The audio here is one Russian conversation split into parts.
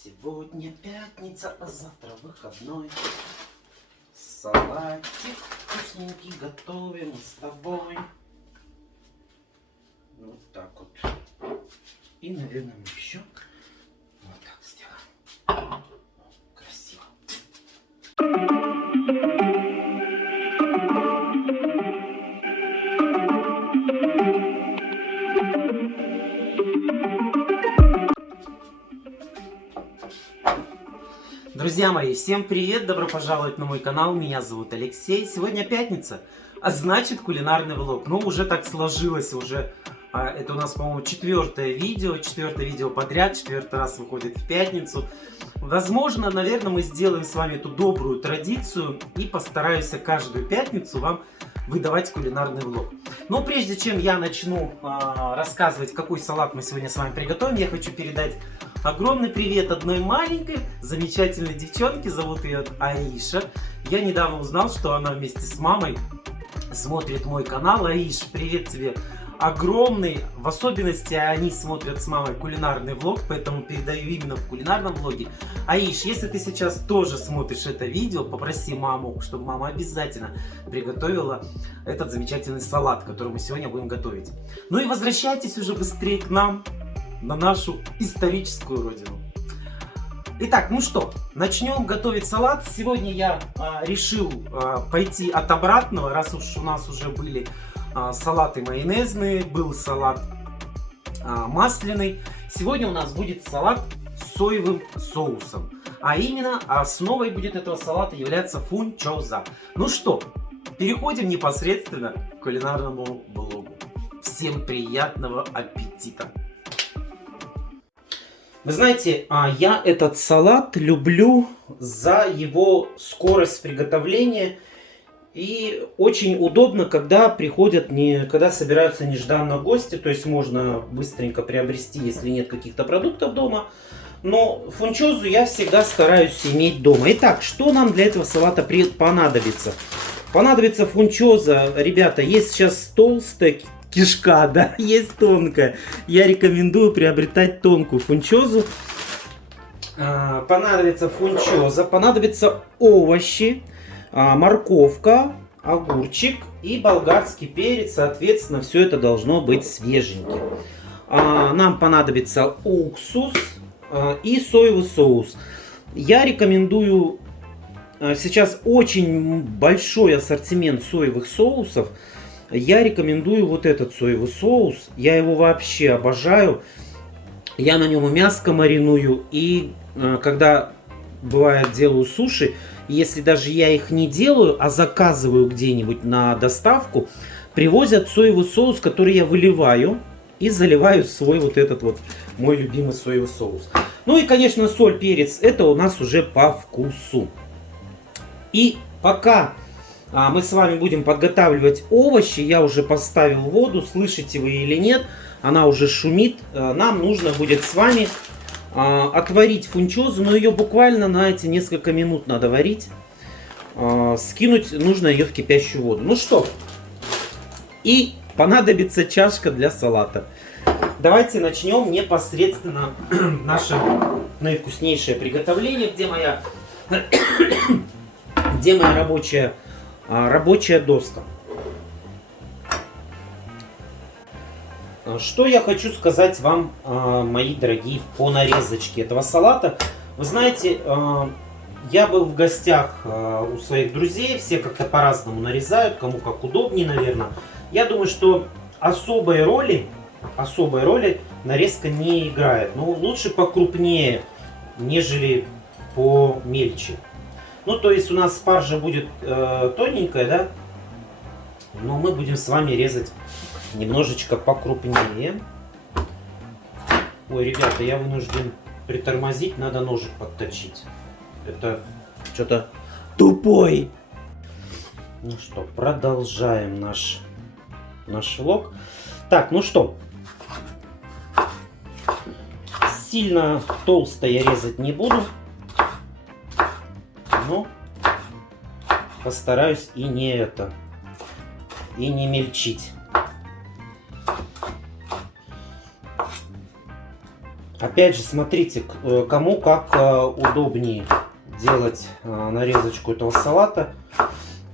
Сегодня пятница, а завтра выходной. Салатик вкусненький готовим мы с тобой. Вот так вот. И, наверное, мы еще вот так сделаем. Красиво. Друзья мои, всем привет! Добро пожаловать на мой канал. Меня зовут Алексей. Сегодня пятница, а значит кулинарный влог. Ну, уже так сложилось, уже это у нас, по-моему, четвертое видео подряд, четвертый раз выходит в пятницу. Возможно, наверное, мы сделаем с вами эту добрую традицию и постараюсь каждую пятницу вам выдавать кулинарный влог. Но прежде чем я начну рассказывать, какой салат мы сегодня с вами приготовим, я хочу передать огромный привет одной маленькой замечательной девчонке, зовут ее Аиша. Я недавно узнал, что она вместе с мамой смотрит мой канал. Аиш, привет тебе огромный. В особенности они смотрят с мамой кулинарный влог, поэтому передаю именно в кулинарном влоге. Аиш, если ты сейчас тоже смотришь это видео, попроси маму, чтобы мама обязательно приготовила этот замечательный салат, который мы сегодня будем готовить. Ну и возвращайтесь уже быстрее к нам, на нашу историческую родину. Итак, ну что, начнем готовить салат. Сегодня я решил пойти от обратного, раз уж у нас уже были салаты майонезные, был салат масляный. Сегодня у нас будет салат с соевым соусом. А именно основой будет этого салата являться фунчоза. Ну что, переходим непосредственно к кулинарному влогу. Всем приятного аппетита! Вы знаете, я этот салат люблю за его скорость приготовления. И очень удобно, когда приходят, когда собираются нежданно гости. То есть можно быстренько приобрести, если нет каких-то продуктов дома. Но фунчозу я всегда стараюсь иметь дома. Итак, что нам для этого салата понадобится? Понадобится фунчоза. Ребята, есть сейчас толстая кишка, да, есть тонкая. Я рекомендую приобретать тонкую фунчозу. Понадобится фунчоза, понадобятся овощи, морковка, огурчик и болгарский перец. Соответственно, все это должно быть свеженьким. Нам понадобится уксус и соевый соус. Я рекомендую, сейчас очень большой ассортимент соевых соусов. Я рекомендую вот этот соевый соус. Я его вообще обожаю. Я на нем и мяско мариную. И когда бывает делаю суши, если даже я их не делаю, а заказываю где-нибудь на доставку, привозят соевый соус, который я выливаю и заливаю свой вот этот вот мой любимый соевый соус. Ну и, конечно, соль, перец. Это у нас уже по вкусу. И пока мы с вами будем подготавливать овощи, я уже поставил воду, слышите вы или нет, она уже шумит. Нам нужно будет с вами отварить фунчозу, но ее буквально на эти несколько минут надо варить. Скинуть нужно ее в кипящую воду. Ну что, и понадобится чашка для салата. Давайте начнем непосредственно наше наивкуснейшее приготовление, где моя рабочая доска. Что я хочу сказать вам, мои дорогие, по нарезочке этого салата. Вы знаете, я был в гостях у своих друзей, все как-то по-разному нарезают, кому как удобнее, наверное. Я думаю, что особой роли нарезка не играет. Но лучше покрупнее, нежели помельче. Ну, то есть у нас спаржа будет тоненькая, да? Но мы будем с вами резать немножечко покрупнее. Ой, ребята, я вынужден притормозить, надо ножик подточить. Это что-то тупой. Ну что, продолжаем наш влог. Так, ну что, сильно толсто я резать не буду. Но постараюсь и не мельчить. Опять же, смотрите, кому как удобнее делать нарезочку этого салата.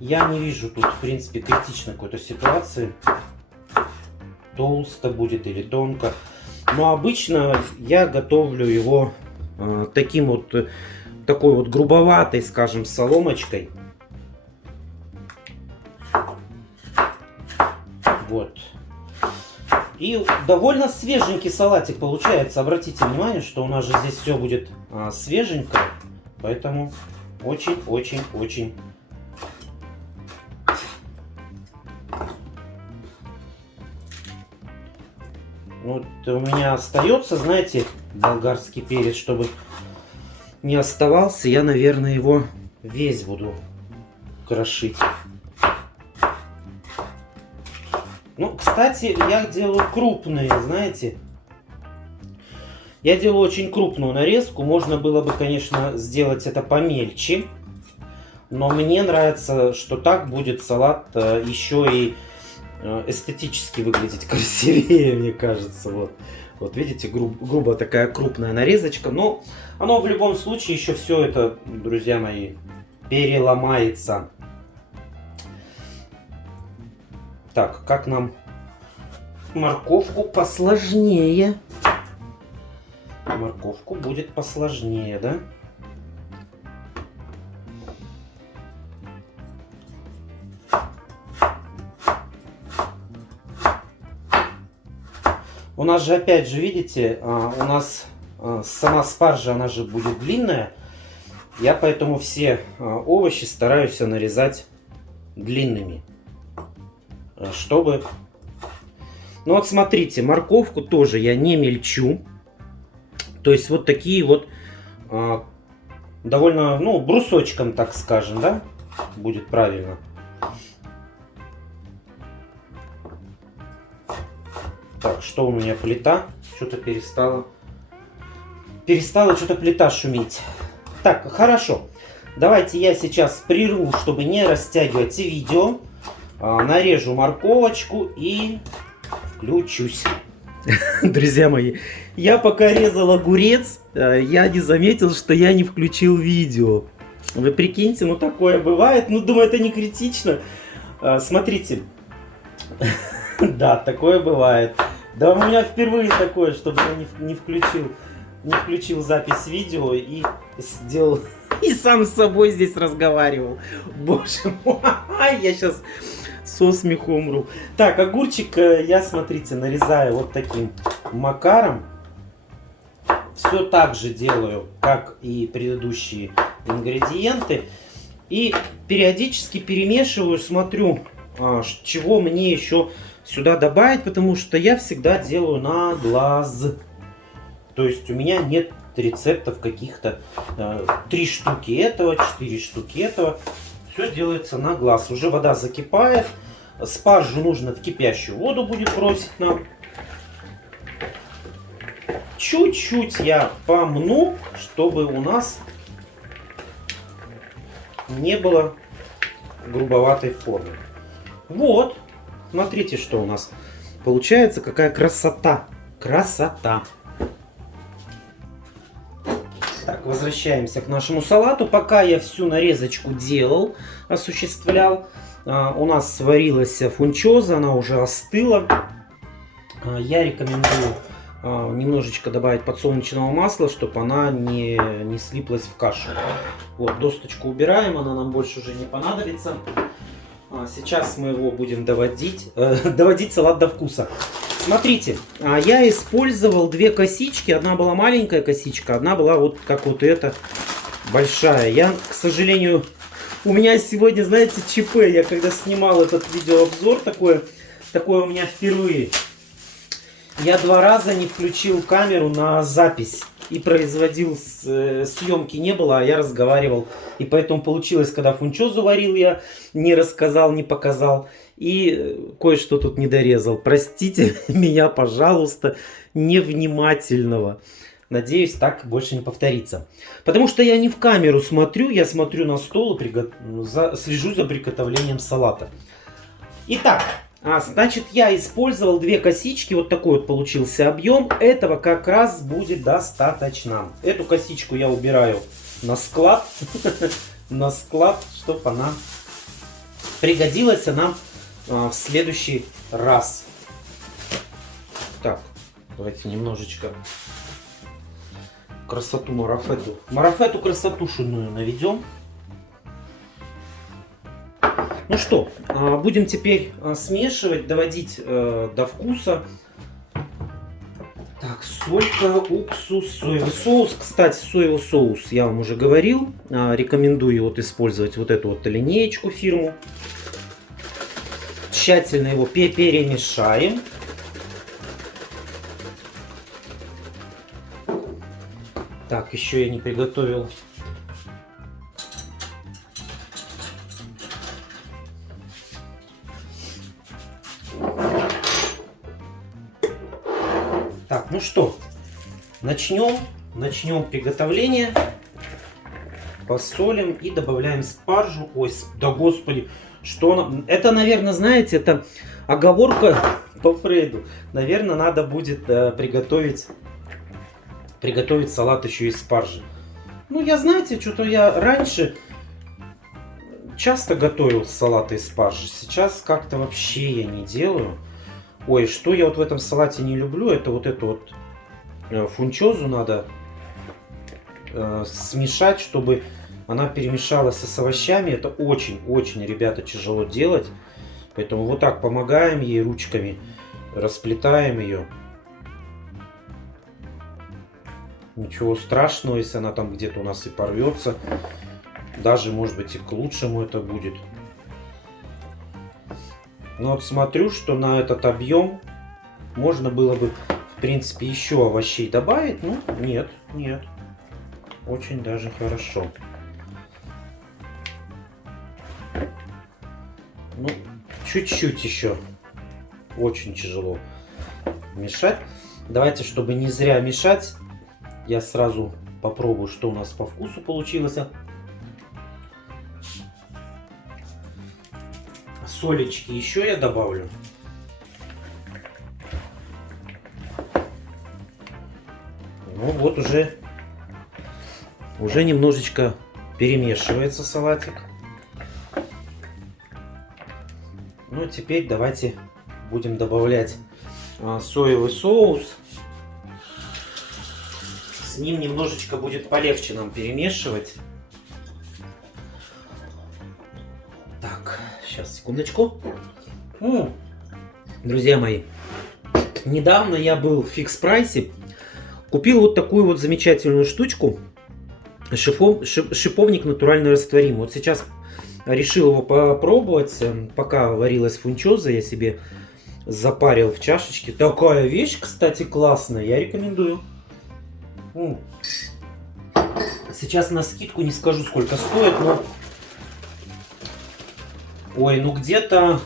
Я не вижу тут, в принципе, критичной какой-то ситуации. Толсто будет или тонко. Но обычно я готовлю его таким вот, такой вот грубоватой, скажем, соломочкой. Вот. И довольно свеженький салатик получается. Обратите внимание, что у нас же здесь все будет свеженько. Поэтому очень-очень-очень. Вот у меня остается, знаете, болгарский перец, чтобы не оставался. Я, наверное, его весь буду крошить. Ну, кстати, я делаю крупные, знаете. Я делаю очень крупную нарезку. Можно было бы, конечно, сделать это помельче. Но мне нравится, что так будет салат еще и эстетически выглядеть красивее, мне кажется. Вот видите, грубо такая крупная нарезочка. Но оно в любом случае еще все это, друзья мои, переломается. Так, как нам морковку посложнее? Морковку будет посложнее, да? У нас же, опять же, видите, у нас сама спаржа, она же будет длинная. Я поэтому все овощи стараюсь нарезать длинными. Чтобы... Ну вот смотрите, морковку тоже я не мельчу. То есть вот такие вот довольно, ну, брусочком, так скажем, да, будет правильно. Так, что у меня плита? Что-то перестала что-то плита шуметь. Так, хорошо. Давайте я сейчас прерву, чтобы не растягивать видео. Нарежу морковочку и включусь. Друзья мои, я пока резал огурец, я не заметил, что я не включил видео. Вы прикиньте, ну такое бывает. Ну, думаю, это не критично. Смотрите. Да, такое бывает. Да, у меня впервые такое, чтобы я не включил запись видео и сделал... И сам с собой здесь разговаривал. Боже мой, я сейчас со смеху умру. Так, огурчик я, смотрите, нарезаю вот таким макаром. Все так же делаю, как и предыдущие ингредиенты. И периодически перемешиваю, смотрю, чего мне еще сюда добавить, потому что я всегда делаю на глаз. То есть у меня нет рецептов каких-то 3 штуки этого, 4 штуки этого. Все делается на глаз. Уже вода закипает. Спаржу нужно в кипящую воду будет бросить нам. Чуть-чуть я помну, чтобы у нас не было грубоватой формы. Вот. Смотрите, что у нас получается. Какая красота. Красота. Так, возвращаемся к нашему салату. Пока я всю нарезочку делал, осуществлял, у нас сварилась фунчоза, она уже остыла. Я рекомендую немножечко добавить подсолнечного масла, чтобы она не слиплась в кашу. Вот, досточку убираем, она нам больше уже не понадобится. Сейчас мы его будем доводить салат до вкуса. Смотрите, я использовал 2 косички. Одна была маленькая косичка, одна была вот как вот эта большая. Я, к сожалению, у меня сегодня, знаете, ЧП. Я когда снимал этот видеообзор, такое у меня впервые. Я 2 раза не включил камеру на запись и производил съемки не было, а я разговаривал. И поэтому получилось, когда фунчозу варил, я не рассказал, не показал. И кое-что тут не дорезал. Простите меня, пожалуйста, невнимательного. Надеюсь, так больше не повторится. Потому что я не в камеру смотрю, я смотрю на стол и слежу за приготовлением салата. Итак, Значит, я использовал 2 косички, вот такой вот получился объем. Этого как раз будет достаточно. Эту косичку я убираю на склад, на склад, чтобы она пригодилась нам в следующий раз. Так, давайте немножечко красоту марафету красоту шумную наведем. Ну что, будем теперь смешивать, доводить до вкуса. Так, солька, уксус, соевый соус. Кстати, соевый соус я вам уже говорил. Рекомендую вот использовать вот эту вот линеечку фирму. Тщательно его перемешаем. Так, еще я не приготовил. Так, ну что, начнем приготовление. Посолим и добавляем спаржу. Ой, да господи, что она... Это, наверное, знаете, это оговорка по Фрейду. Наверное, надо будет приготовить салат еще из спаржи. Ну, знаете, что-то я раньше часто готовил салаты из спаржи. Сейчас как-то вообще я не делаю. Ой, что я вот в этом салате не люблю, это вот эту вот фунчозу надо смешать, чтобы она перемешалась с овощами. Это очень-очень, ребята, тяжело делать. Поэтому вот так помогаем ей ручками, расплетаем ее. Ничего страшного, если она там где-то у нас и порвется. Даже, может быть, и к лучшему это будет. Но вот смотрю, что на этот объем можно было бы, в принципе, еще овощей добавить. Ну, нет. Очень даже хорошо. Ну, чуть-чуть еще. Очень тяжело мешать. Давайте, чтобы не зря мешать, я сразу попробую, что у нас по вкусу получилось. Солечки еще я добавлю. Ну вот уже немножечко перемешивается салатик. Ну теперь давайте будем добавлять соевый соус. С ним немножечко будет полегче нам перемешивать. Так, сейчас, секундочку. Друзья мои, недавно я был в фикс прайсе. Купил вот такую вот замечательную штучку. Шиповник натурально растворимый. Вот сейчас решил его попробовать. Пока варилась фунчоза, я себе запарил в чашечке. Такая вещь, кстати, классная. Я рекомендую. Сейчас на скидку не скажу, сколько стоит, но... Ой, ну где-то,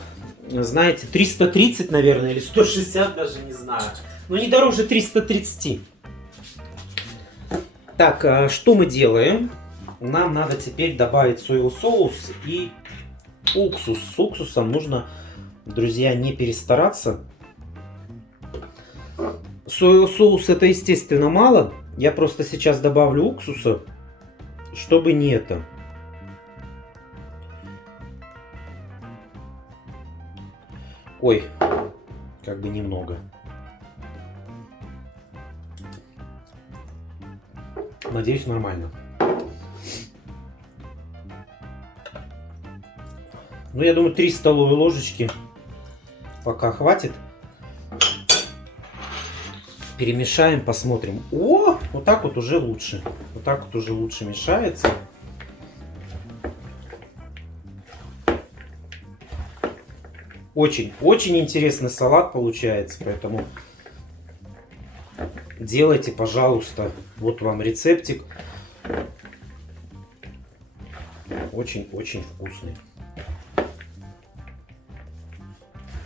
знаете, 330, наверное, или 160, даже не знаю. Но не дороже 330. Так, что мы делаем? Нам надо теперь добавить соевый соус и уксус. С уксусом нужно, друзья, не перестараться. Соевый соус это, естественно, мало. Я просто сейчас добавлю уксуса, чтобы не это. Ой, как бы немного. Надеюсь, нормально. Ну, я думаю, 3 столовые ложечки пока хватит. Перемешаем, посмотрим. О, вот так вот уже лучше. Вот так вот уже лучше мешается. Очень интересный салат получается, поэтому делайте, пожалуйста. Вот вам рецептик. Очень вкусный.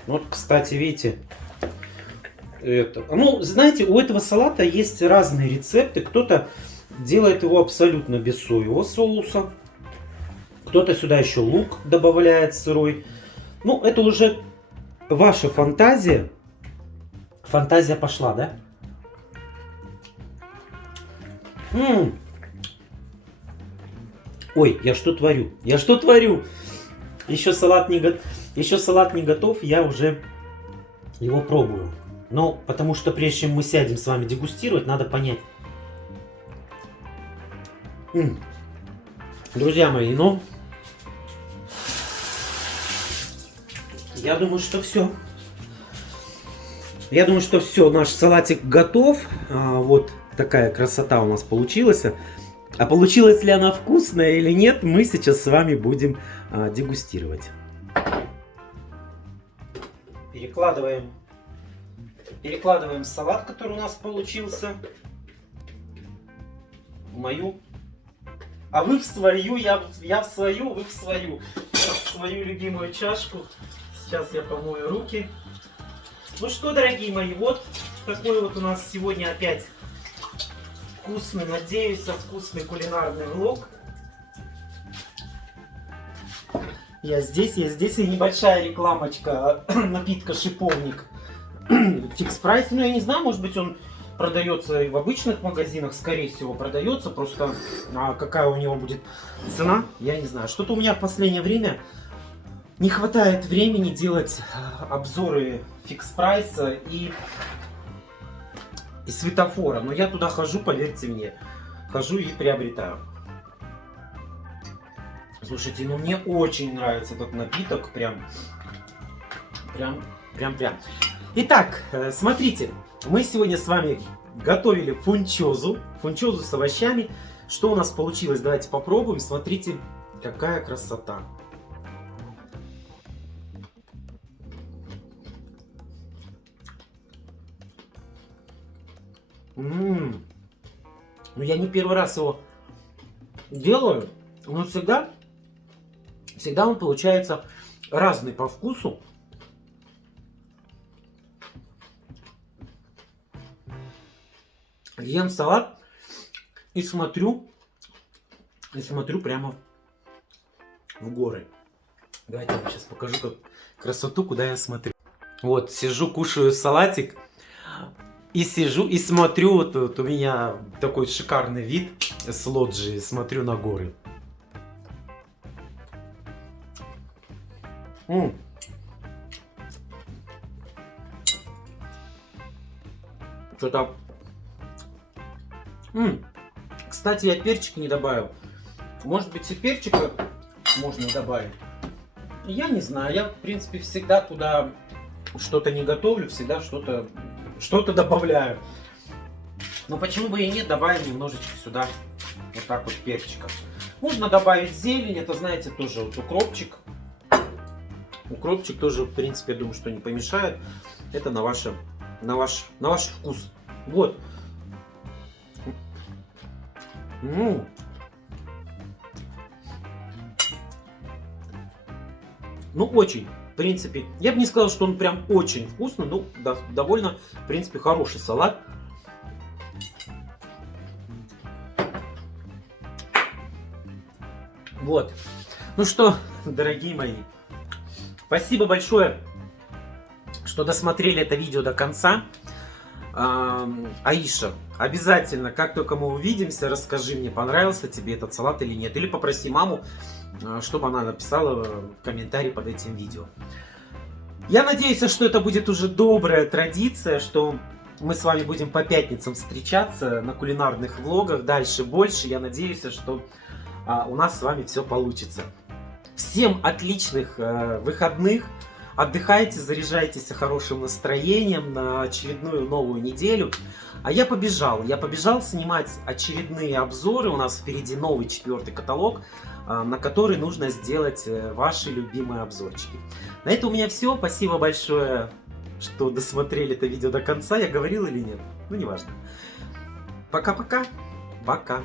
Вот, кстати, видите, ну, знаете, у этого салата есть разные рецепты. Кто-то делает его абсолютно без соевого соуса. Кто-то сюда еще лук добавляет сырой. Ну, это уже ваша фантазия. Фантазия пошла, да? Ой, я что творю? Я что творю? Еще салат не готов, я уже его пробую. Но потому что прежде чем мы сядем с вами дегустировать, надо понять. Друзья мои, ну, я думаю, что все. Я думаю, что все, наш салатик готов. Вот такая красота у нас получилась. А получилась ли она вкусная или нет, мы сейчас с вами будем дегустировать. Перекладываем салат, который у нас получился, в мою. А вы в свою, я в свою, вы в свою любимую чашку. Сейчас я помою руки. Ну что, дорогие мои, вот такой вот у нас сегодня опять вкусный, надеюсь, вкусный кулинарный влог. Я здесь и небольшая рекламочка напитка шиповник. Фикс прайс, ну я не знаю, может быть он продается и в обычных магазинах, скорее всего продается, просто какая у него будет цена, я не знаю. Что-то у меня в последнее время не хватает времени делать обзоры фикс прайса и светофора, но я туда хожу, поверьте мне, хожу и приобретаю. Слушайте, ну мне очень нравится этот напиток, прям. Итак, смотрите, мы сегодня с вами готовили фунчозу с овощами. Что у нас получилось? Давайте попробуем. Смотрите, какая красота. Ну я не первый раз его делаю, но всегда он получается разный по вкусу. Ем салат и смотрю прямо в горы. Давайте я вам сейчас покажу красоту, куда я смотрю. Вот, сижу, кушаю салатик и сижу и смотрю. Вот у меня такой шикарный вид с лоджии, смотрю на горы. Что-то... Кстати, я перчик не добавил. Может быть, и перчика можно добавить. Я не знаю. Я, в принципе, всегда туда что-то не готовлю, всегда что-то добавляю. Но почему бы и нет, добавим немножечко сюда вот так вот перчика. Можно добавить зелень, это, знаете, тоже вот укропчик. Укропчик тоже, в принципе, я думаю, что не помешает. Это на ваш вкус. Вот. Ну, очень, в принципе, я бы не сказал, что он прям очень вкусный, но да, довольно, в принципе, хороший салат. Вот. Ну что, дорогие мои, спасибо большое, что досмотрели это видео до конца. Аиша, обязательно, как только мы увидимся, расскажи мне, понравился тебе этот салат или нет. Или попроси маму, чтобы она написала комментарий под этим видео. Я надеюсь, что это будет уже добрая традиция, что мы с вами будем по пятницам встречаться на кулинарных влогах. Дальше больше. Я надеюсь, что у нас с вами все получится. Всем отличных выходных. Отдыхайте, заряжайтесь хорошим настроением на очередную новую неделю. А я побежал снимать очередные обзоры. У нас впереди новый 4-й каталог, на который нужно сделать ваши любимые обзорчики. На этом у меня все. Спасибо большое, что досмотрели это видео до конца. Я говорил или нет? Ну, неважно. Пока-пока. Пока.